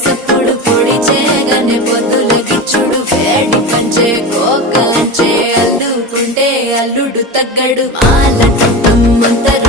పసప్పుడు పొడి చేయగానే పొద్దులకిచ్చుడు వేడి పంచే కోకలంచే అల్లుకుంటే అల్లుడు తగ్గడు మాల మంతరు